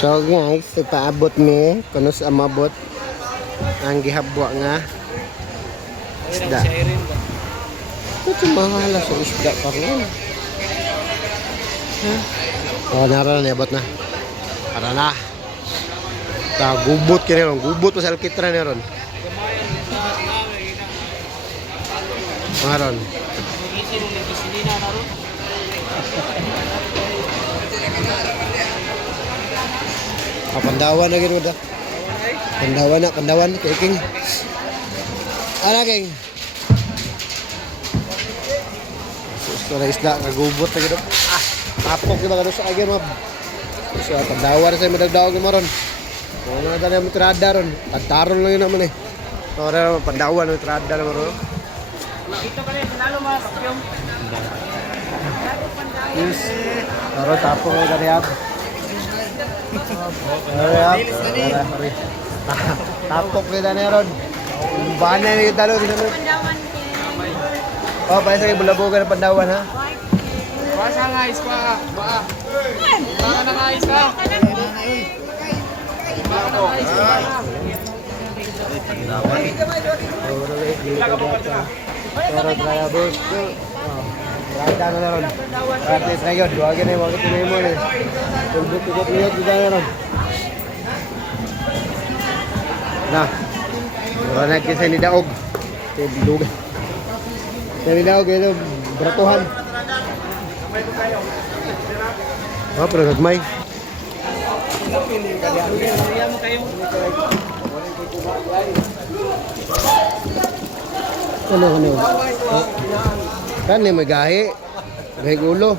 So guys, ipaabot mi kuno sa amabot ang gihabwa nga isda. Ito mahal sa isda pa rin. Oh, naroon na abot na. Para na. Ta gubot kini ron, gubot pa sa alkitra ni ron. Maron. Pandawan na gino da. Pandawan kay king. Ana king. Suara isda kagubot na gino. Tapok kita kado sa agyan mab. So pandawan sa madagdaog ni maron. Wala na tani mo trada ron. Tagtaron lang yun naman eh. Ora pandawan no trada na maron. Ito pa rin, panalo mga kapyong. Yes. Taro tapok ay dariap. Tapok kita na ron. Banay ni talo din mo. Oh, paisa kay bulabugan ng pandawan ha. Basa nga is pa. Baka na nga is pa. Baka na nga is pa. Pero kaya bos. Rada na ron. Rada sa yun. Duwagin na yung mga tunay mo eh. Tulbut-tulbut niyo dito na ron. Na. Maranag kasi ni Daog. Dugan. Ni Daog ito. Bratuhan. Oh, pero nagmay. Ano? Kan may gahi. Gahi gulo.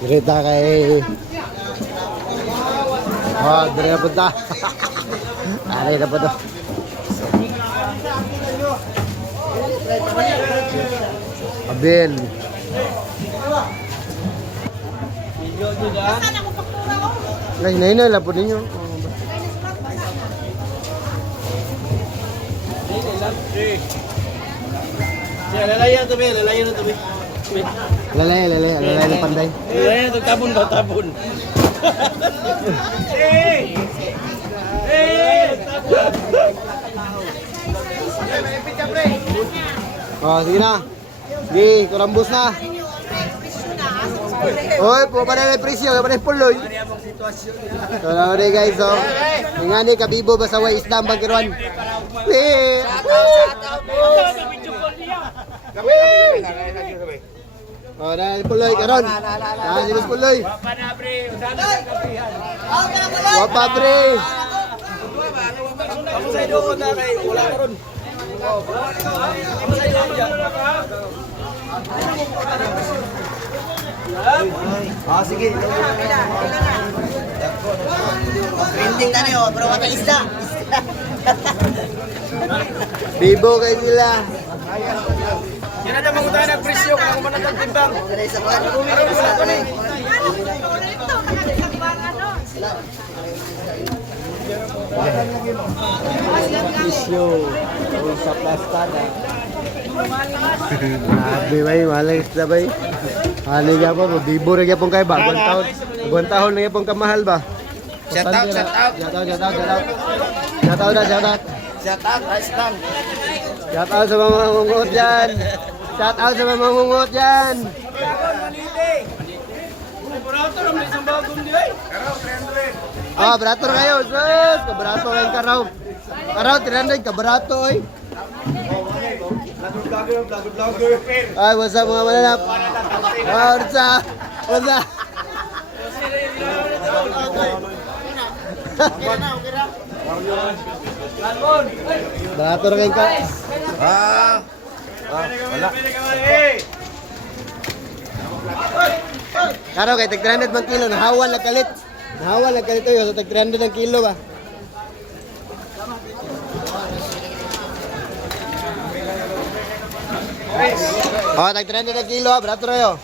Direta kay dire na punta. Ari na po to. Abel. Nay lang po ninyo. Lalayan to be, lalayan to be. Lalay ng panday. Lalayan to tabon ba tabon. Eh! Oh, sige na. Sige, kurambus na. Oy, po pa na presyo, pa na puloy. Tara ore guys, so. Ngani kabibo ba sa way isda bagirwan. Eh. Oh, na puloy karon. Ah, si puloy. Papa na pre, Papa pre. Ako sa iyo ko na kay wala karon. Ah, sige. Printing na niyo, pero wala isda. Bibo kay sila. Yan na mangutan ng presyo kung manatang timbang. Wala isa pa. Presyo. Sa plastada. Grabe bay, malas na bay. Ano nga po, bibo rin pong kayo ba? Buwan taon na pong kamahal ba? Shout out. Shout out, rice lang. Shout out sa mga mangungot dyan. Shout out sa mga mangungot dyan. Ah, barato na kayo. Sus, kabarato kayong karaw. Karaw, 300, kabarato oy. Ay, what's up mga mananap? Ah, what's up? Barato na kayong karaw. Wala. Karaw, kay tag 300 bang kilo. Nahawal na kalit. Nahawal na kalit yun. So, tag 300 ang kilo ba? Oh, tag 300 ang kilo, barato na yun.